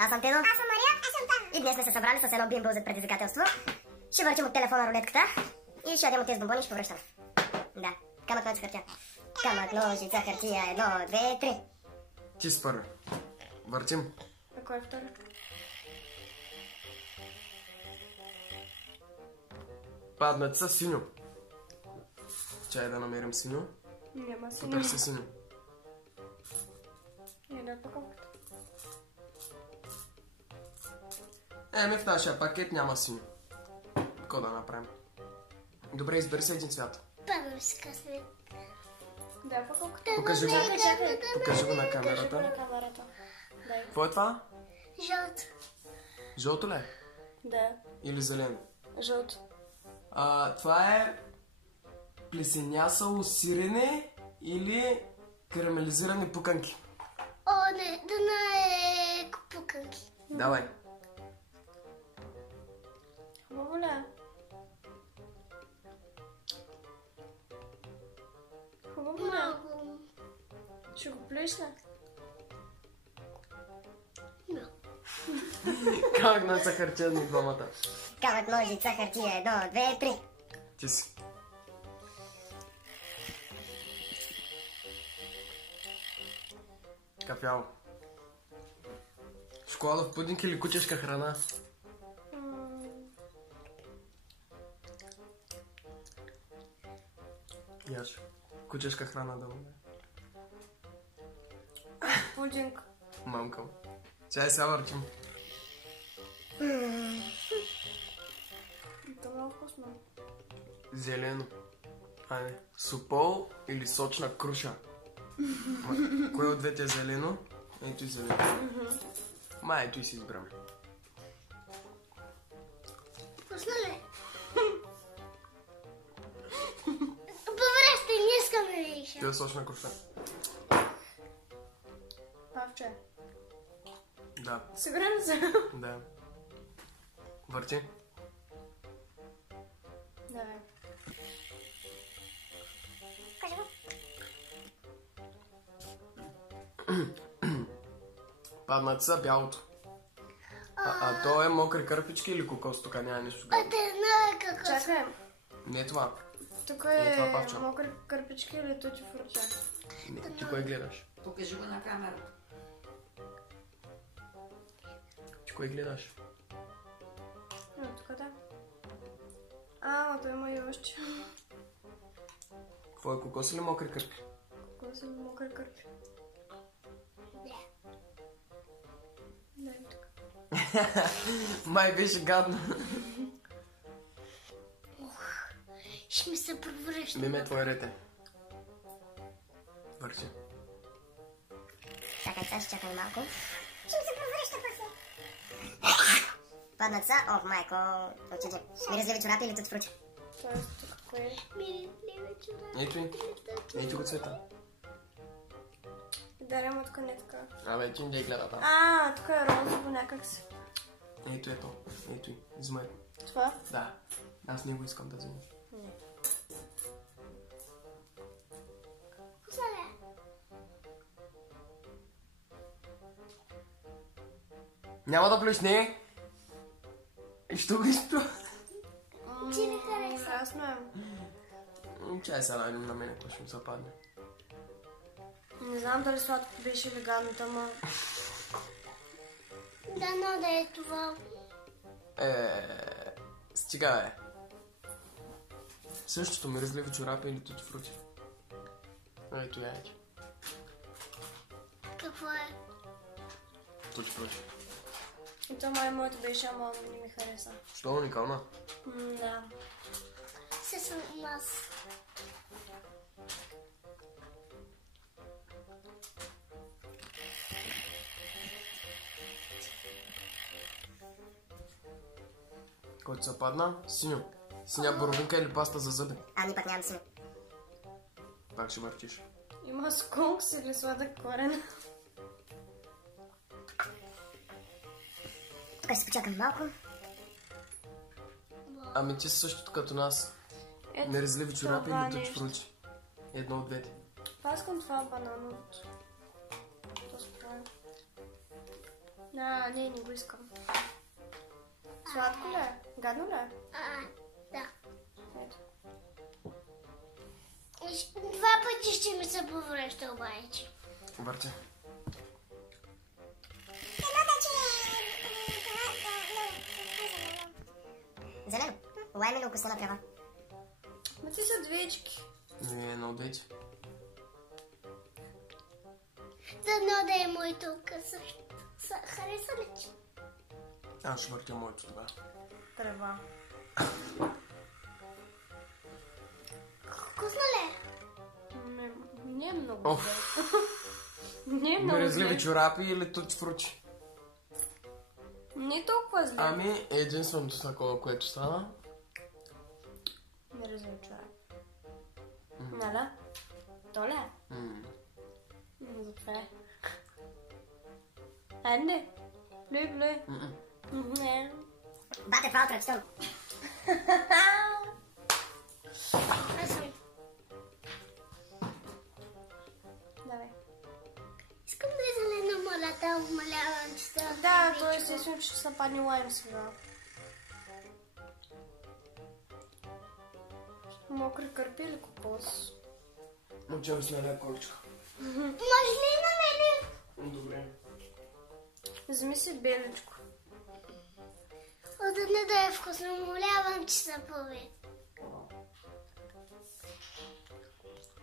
Аз съм Тедо. Аз съм Мария. Аз съм Тана. И днес сме се събрали с едно бимбо за предизвикателство. Ще въртим от телефона рулетката и ще ядем от тези бомбони и ще повръщам. Да. Камък, ножица, хартия. Камък, ножица, хартия. 1, 2, 3. Ти си първи. Въртим. А кой е втори? Паднат са синьо. Чай да намерим синьо. Няма синьо. Потърси синьо. Не е паковката. В нашия пакет няма синьо. Какво да направим? Добре, избери се един цвят. Българска свет. Да, паковката. Покажи го. Чакай. Покажи го на Кажи го камерата. на камерата. Дай. Какво е това? Жълт. Жълто ли е? Да. Или зелено? Жълто. Това е плесенясало сирене или карамелизирани пуканки. О, не, да не е пуканки. Давай. Хубаво ли е? Хубаво ли е? Много. Ще го плюеш ли? Как на са харчени двамата? Камък, ножица, хартия. 1, 2, 3. Ти си. Кафяво. Шоколадов пудинг или кучешка храна? Яш. Кучешка храна да бъде. Пудинг. Мамка. Чай сега въртим. Това е много вкусно. Зелено. Айде. Супол или сочна круша? Кое от двете е зелено? Ето и зелено. Ето и си избраме. Вкусно ли? Повръщай, не искам да видиш. Ти е сочна круша. Павче. Да. Сигурен съм. Да. Върти. Давай. Кажи го. Паднат са бялото. То е мокри кърпички или кокос? Тук няма нищо А бяло. те знае какво. Чакай. Не това. Тук това е павче. мокри кърпички или тути фруча? Не, ти кой гледаш? Покажи го на камерата. Ти кой гледаш? Тук да. Той има и още. Какво е кокос или мокри кърпи? Кой са мокри кърпи? Дай ми тук. Май беше гадно. Ще ми се провръща. Миме, твой ред е. Върши. Чакай, сега ще чакай малко. Ще ми се провръща после. Паднат са. О, майко. Отиде. Миризливи чорапи или тut фруча? Тоест тук кое е? Миритливе чорапи. Ето и. Ето го цвета. Дарем от не така. Абе, ти не гледа там. Тук е розово някак си. Ето. Ето и. Взимай. Това? Да. Аз не го искам да взимаш. Вкусно ли е? Няма да плюш, не. И що го изплю? Ти ми хареса. Ясно е. Чай сега найдем на мене, какво ще ми се падне. Не знам дали сладко беше или гадното, ама... Дано да е това. Стига е. Същото миризливи чорапи или тути фрути. Ето я, ето. Какво е? Тути фрути. И то моето беше, ама не ми хареса. Що уникална? Да. Се съм аз. Който се падна? Синьо. Синя боровинка или паста за зъби? Ни пък нямам си. Пак ще въртиш. Има скункс или сладък корен. Тук ще почакам малко. Ами ти си същото като нас. Миризливи чорапи или тути фрути? Едно от двете. Аз искам това банановото. То спря. Не го искам. Сладко ли е? Гадно ли е? Да. Ето. Два пъти ще ми се повръща обаче. Върти. Зелено. Лайм или окосена трева? Ма ти са двечки. Не, едно от двете. Дано да е моето око също. Хареса ли ти? Аз ще въртя моето това. Трева. Вкусно ли е? Не е много Оф. зле. Не е много Миризливи зле. чорапи или туцфручи? Не е толкова зле. Ами, единственото такова, което стана. Миризливи чорапи. Нали? То ли е? Затова е. Айде. Люй. Не. Бате, това е отвратително. Аз съм. Давай. Искам да е зелена, моля, да умалявам, че става. Да, то е естествено, че ще се падне лайм сега. Мокри кърпи или кокос? Мълчам с наля количка. Може ли на мене? Добре. Вземи си беличко. Да не да е вкусно, умолявам, че се пове.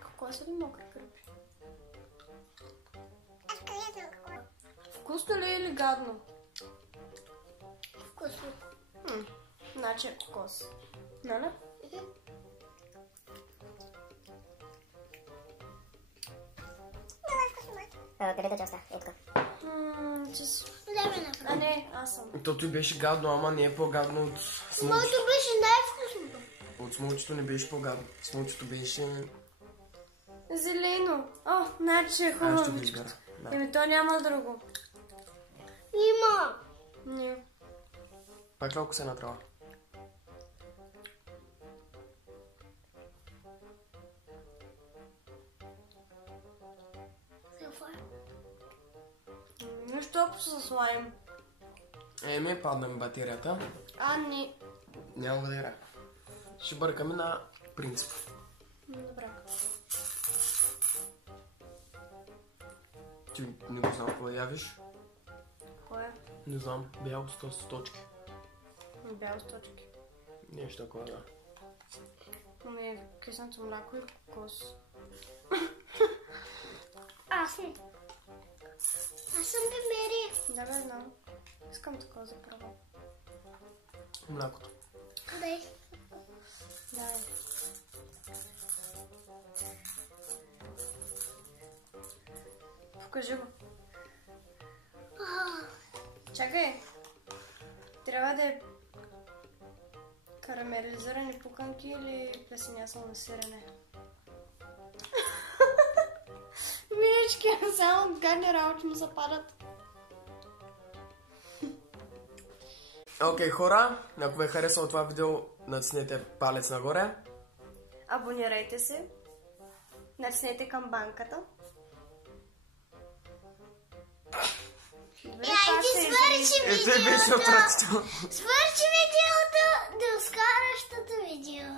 Кокос или мокри кърпи? Аз къде съм какво? Вкусно ли е или гадно? Вкусно. Значи е кокос. Нали? Където част е така. Дай ме направо. Не, аз съм. Тото и беше гадно, ама не е по-гадно от смълчето. Моето беше най-вкусното. От смълчето не беше по-гадно. Смълчето беше... Зелено. О, значи е Аз ще хубаво. го избера. Да. Еми то няма друго. Има. Не. Пак малко се натрава. Какво е? Нищо общо с лайм. Еми, падна ми батерията. Не. Няма да игра. Ще бъркаме на принцип. Добре. Ти не го знам какво да явиш. Кое? Не знам, бяло с точки. Бял с точки. Нещо такова, да. Киснато мляко и кокос. Аз съм Бемери. Да, бе, знам. Искам такова за право. Млякото. Дай. Да. Покажи го. Чакай. Трябва да е карамелизирани пуканки или плесенясно на сирене. Милички, само гадни работи му западат. Окей, хора, ако ви е харесало това видео, натиснете палец нагоре. Абонирайте се. Натиснете камбанката. Айде, свърши Ето е беше видеото. отвратително. Свърши видеото до скорощото видео.